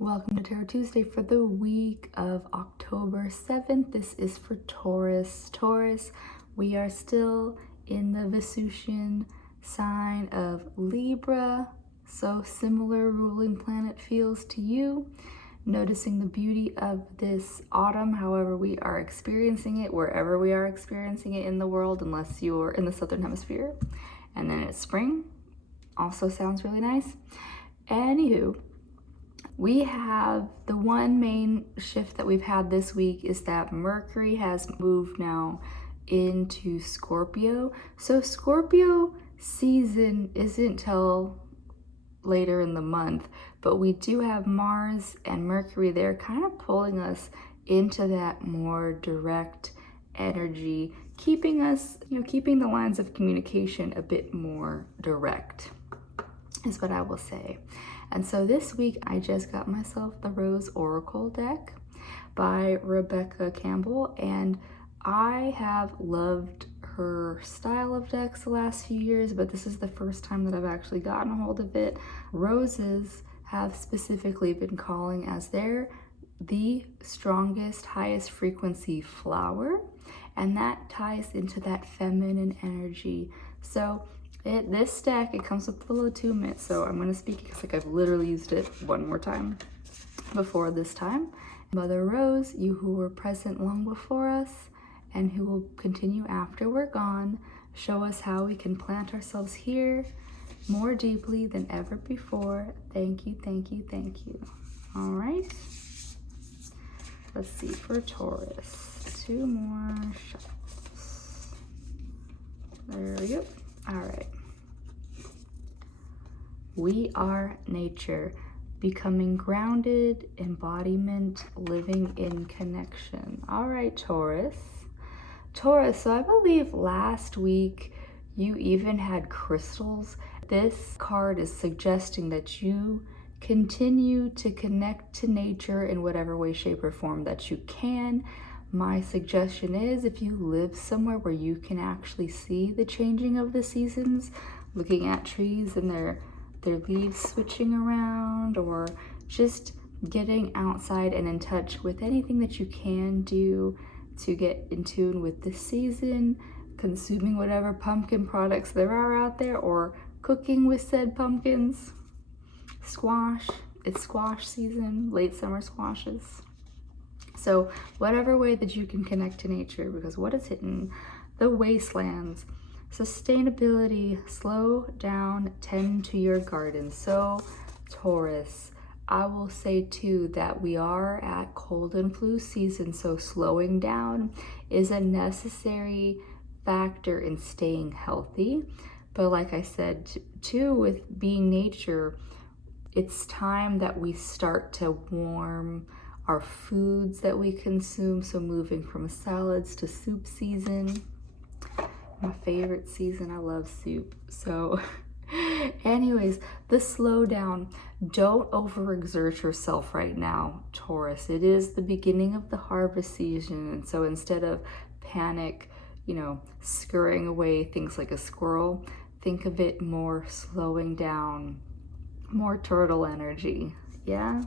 Welcome to Tarot Tuesday for the week of October 7th. This is for Taurus. Taurus, we are still in the Vesuvian sign of Libra, so similar ruling planet feels to you. Noticing the beauty of this autumn, however we are experiencing it, wherever we are experiencing it in the world, unless you're in the southern hemisphere. And then it's spring, also sounds really nice. Anywho, we have the one main shift that we've had this week is that Mercury has moved now into Scorpio. So Scorpio season isn't till later in the month, but we do have Mars and Mercury there kind of pulling us into that more direct energy, keeping us, keeping the lines of communication a bit more direct, is what I will say. And so this week I just got myself the Rose Oracle deck by Rebecca Campbell, and I have loved her style of decks the last few years, but this is the first time that I've actually gotten a hold of it. Roses have specifically been calling as the strongest, highest frequency flower, and that ties into that feminine energy. So this deck, it comes with a little attunement, so I'm going to speak because I've literally used it one more time before this time. Mother Rose, you who were present long before us and who will continue after we're gone, show us how we can plant ourselves here more deeply than ever before. Thank you, thank you, thank you. All right. Let's see for Taurus. 2 more shuffles. There we go. All right. We are nature, becoming grounded, embodiment, living in connection. All right, Taurus. Taurus, so I believe last week you even had crystals. This card is suggesting that you continue to connect to nature in whatever way, shape, or form that you can. My suggestion is if you live somewhere where you can actually see the changing of the seasons, looking at trees and their leaves switching around, or just getting outside and in touch with anything that you can do to get in tune with the season, consuming whatever pumpkin products there are out there, or cooking with said pumpkins. Squash, it's squash season, late summer squashes. So whatever way that you can connect to nature, because what is hitting? The wastelands, sustainability, slow down, tend to your garden. So Taurus, I will say too that we are at cold and flu season, so slowing down is a necessary factor in staying healthy. But like I said too, with being nature, it's time that we start to warm our foods that we consume. So moving from salads to soup season. My favorite season, I love soup. So anyways, the slowdown. Don't overexert yourself right now, Taurus. It is the beginning of the harvest season. And so instead of panic, scurrying away things like a squirrel, think of it more slowing down, more turtle energy. Yeah?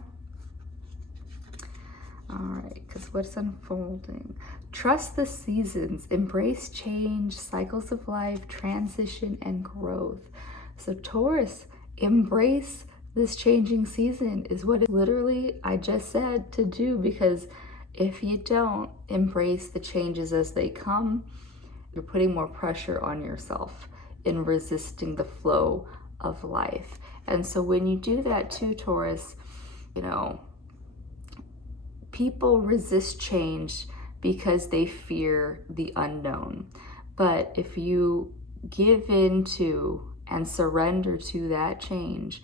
All right, because what's unfolding? Trust the seasons, embrace change, cycles of life, transition, and growth. So Taurus, embrace this changing season is what literally I just said to do, because if you don't embrace the changes as they come, you're putting more pressure on yourself in resisting the flow of life. And so when you do that too, Taurus, people resist change because they fear the unknown. But if you give in to and surrender to that change,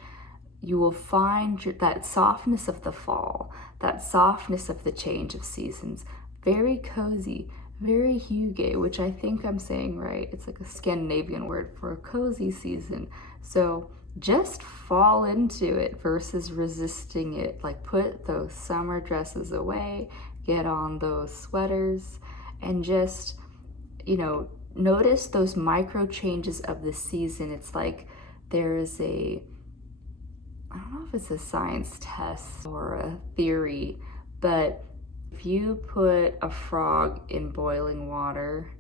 you will find that softness of the fall, that softness of the change of seasons, very cozy, very hygge, which I think I'm saying right. It's like a Scandinavian word for a cozy season. So just fall into it versus resisting it. Like put those summer dresses away, get on those sweaters, and just, notice those micro changes of the season. It's like there is a I don't know if it's a science test or a theory, but if you put a frog in boiling water,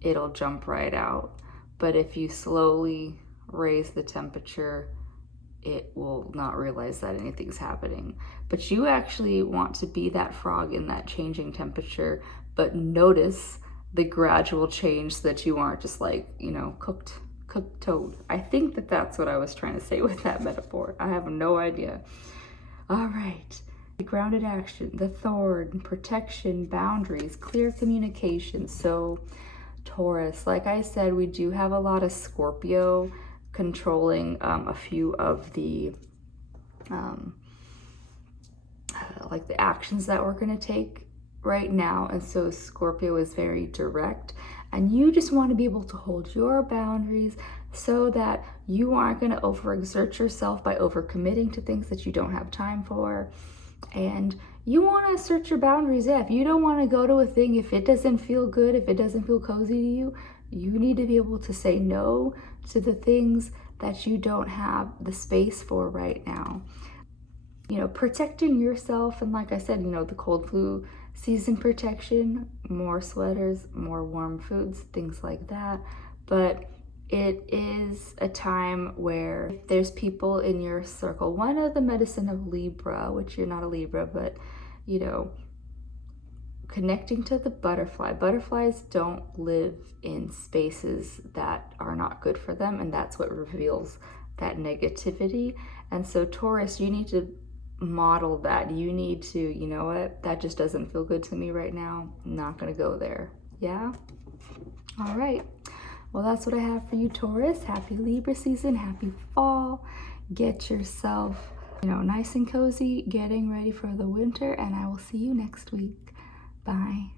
it'll jump right out. But if you slowly raise the temperature, it will not realize that anything's happening. But you actually want to be that frog in that changing temperature, but notice the gradual change so that you aren't just like, you know, cooked toad. I think that that's what I was trying to say with that metaphor. I have no idea. All right. The grounded action, the thorn, protection, boundaries, clear communication. So Taurus, like I said, we do have a lot of Scorpio controlling a few of the like the actions that we're going to take right now. And so Scorpio is very direct, and you just want to be able to hold your boundaries so that you aren't going to overexert yourself by overcommitting to things that you don't have time for. And you want to assert your boundaries. Yeah, if you don't want to go to a thing, if it doesn't feel good, if it doesn't feel cozy to you, you need to be able to say no to the things that you don't have the space for right now. You know, protecting yourself, and like I said, you know, the cold flu season protection, more sweaters, more warm foods, things like that. But it is a time where if there's people in your circle, one of the medicine of Libra, which you're not a Libra, but you know, connecting to the butterfly. Butterflies don't live in spaces that are not good for them, and that's what reveals that negativity. And so Taurus, you need to model that. You need to, you know what, that just doesn't feel good to me right now. I'm not gonna go there. Yeah? All right. Well, that's what I have for you, Taurus. Happy Libra season, happy fall. Get yourself, you know, nice and cozy, getting ready for the winter, and I will see you next week. Bye.